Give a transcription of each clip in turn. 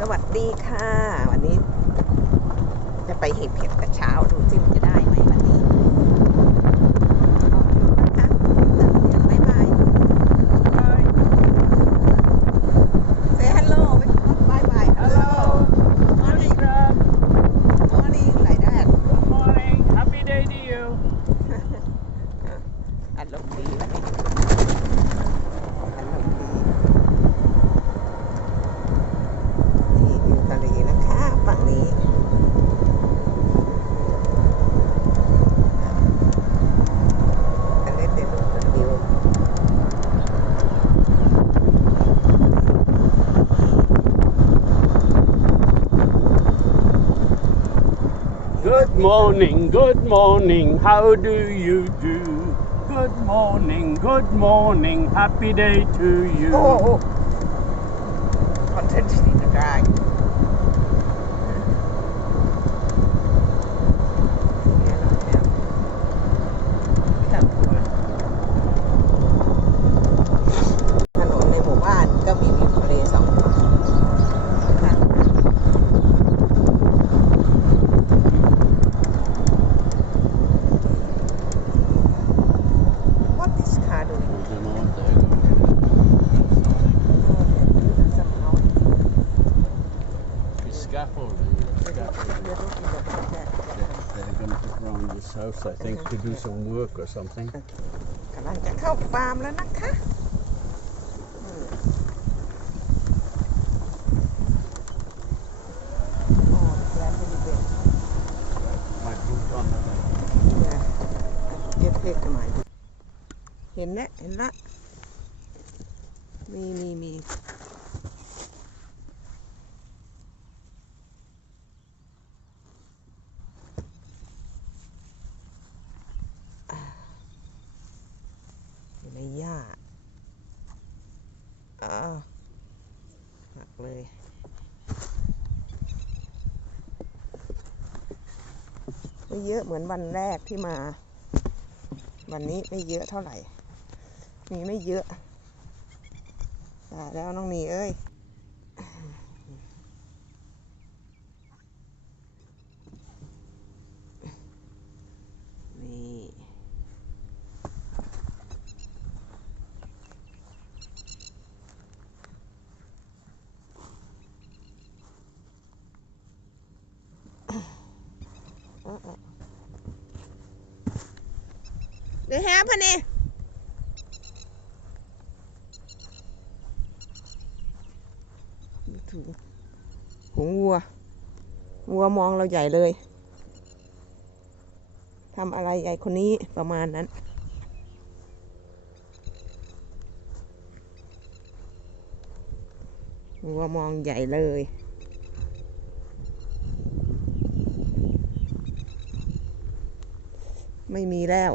สวัสดีค่ะ วันนี้ จะไปเห็ดเผ็ดกระเช้าดูซิมันจะได้ morning, good morning, how do you do? Good morning, good morning, happy day to you. Oh, oh. the guy. It's scaffolding. They're looking at that. They're going to put around this house, I think, to do some work or something. กำลังจะเข้าฟาร์มแล้วนะคะอืมโอ้แกรนด์เป็นเด็ก Might boot on that. เนี่ยเก็บเพชรใหม่เห็นแล้วเห็นละมีมีมีอ่าอยู่ในหญ้า อ่าหักเลยไม่เยอะเหมือนวันแรกที่มา วันนี้ไม่เยอะเท่าไหร่ มีไม่เยอะตายแล้วน้องนีเอ้ย นี่ They have honey. ถูหงวัว วัวมองเราใหญ่เลยทำอะไรไอ้คนนี้ประมาณนั้น วัวมองใหญ่เลย ไม่มีแล้ว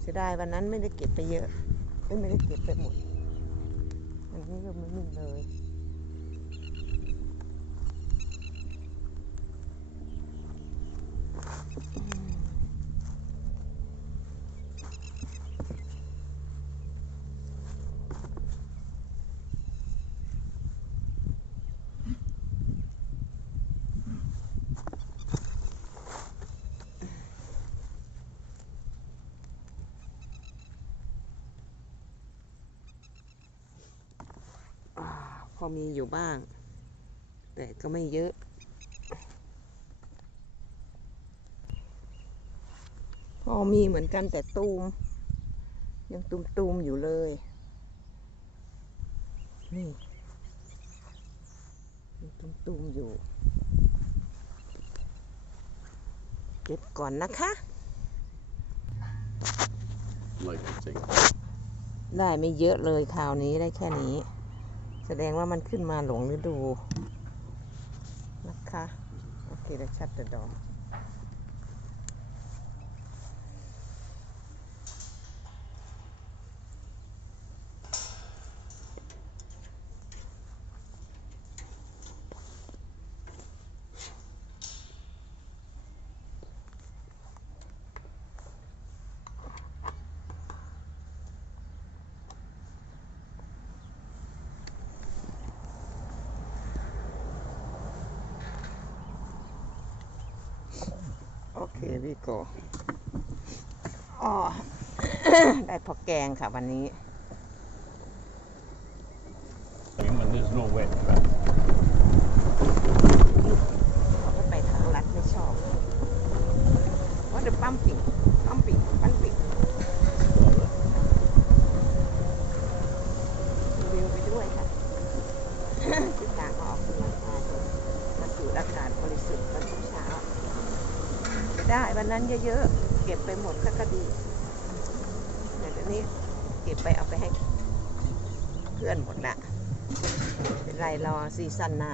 เสีย ดายวันนั้นไม่ได้เก็บไปเยอะ ไม่ได้เก็บไปหมดอันนี้ก็ไม่มีเลย อ่า พอมีอยู่บ้าง แต่ก็ไม่เยอะพอมีเหมือนกันแต่ตูม ยังตูมตูมๆอยู่เลย นี่ยังตูมตูมๆอยู่ เก็บก่อนนะคะ Like I think. ได้ไม่เยอะเลยคราวนี้ได้แค่นี้ แสดงว่ามันขึ้นมาหลงฤดูนะคะ โอเคเดี๋ยว ชัดเดดอเควิโกอ๋อ ได้พอแกงค่ะวันนี้ When there's no wet track. เขาก็ไปทางลัดไม่ชอบว่าจะปั๊มปิ่งปั๊มปิ่งปั๊มปิ่งรีวิวไปด้วยค่ะ ที่ต่างออกกำลังกายมาสูดอากาศบริสุทธิ์ตอนเช้าๆได้วั นั้นเยอะๆ เก็บไปหมดก็ดีแต่เดี๋ยวนี้เก็บไปเอาไปให้เพื่อนหมดละเป็นไรรอซีซั่นหน้า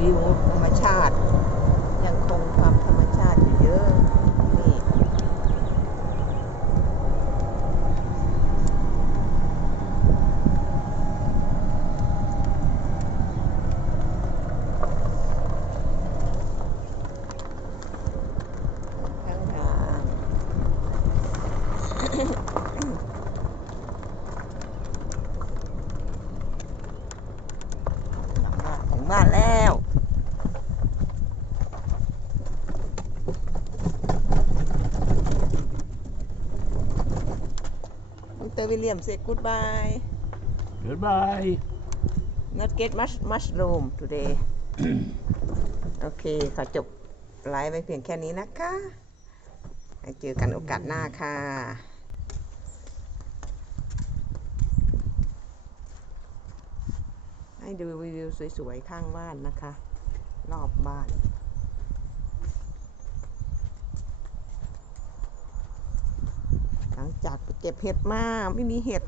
วิวธรรมชาติ ยังคงความธรรมชาติอยู่เยอะ นี่ ข้างทางหลังบ้านถึงบ้านแล้ว มิสเตอร์วิลเลียม say goodbye Goodbye. not get much mushroom today โอเค ขอจบไลฟ์ไปเพียงแค่นี้นะคะไว้เจอกันโอกาสหน้าค่ะให้ดูวิวสวยๆข้างบ้านนะคะ รอบบ้าน หลัง จากเก็บเห็ดมาไม่มีเห็ด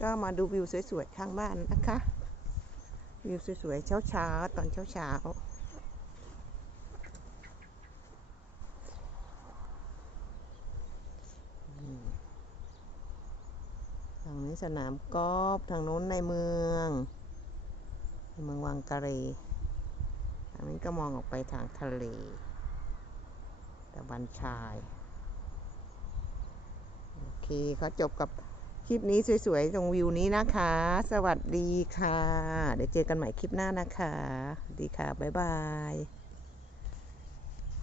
ก็มาดูวิวสวยๆข้างบ้านนะคะ วิวสวยๆเช้าๆตอนเช้าๆทางนี้สนามกอล์ฟทางโน้นในเมืองในเมืองวังกะเรทางนี้ก็มองออกไปทางทะเลตะวันชาย โอเคเขาจบกับคลิปนี้สวยๆ ตรงวิวนี้นะคะ สวัสดีค่ะ เดี๋ยวเจอกันใหม่คลิปหน้านะคะ ดีค่ะ บ๊ายบาย